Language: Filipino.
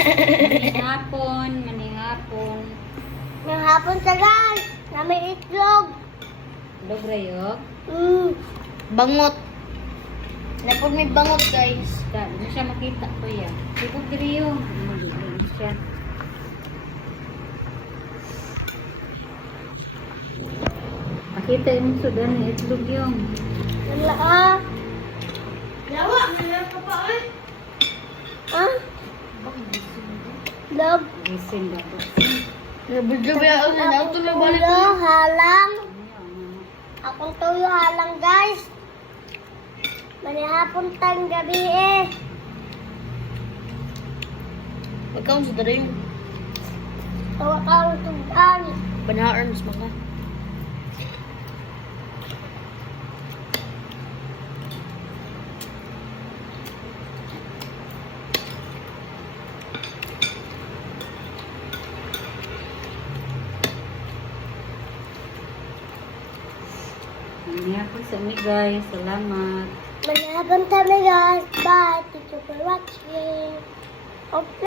Maning hapon, maning hapon. Ng hapon sa guys, na may itlog. Lograyok. Mm. Bangot. Napod may bangot, guys. Da, di mo siya makita ko yan. Sipot diri yung. Magiging siya. Pakita yung sudan ng itlog yung. Wala ah. Lawa, meron ka pa eh. Ah? Love. Gising ba ito? Nabudyo ba ako na ako tulog balik Tuyo, halang. Ano, Akong tuyo halang guys. Manihapon tayong gabi eh. Magkaon sa darin. Tawa ka ang tugan. Banhaan, mas maka. Maning hapon sa mi guys. Salamat. Manihapon tayo guys. Bye. Thank you for watching. Okay.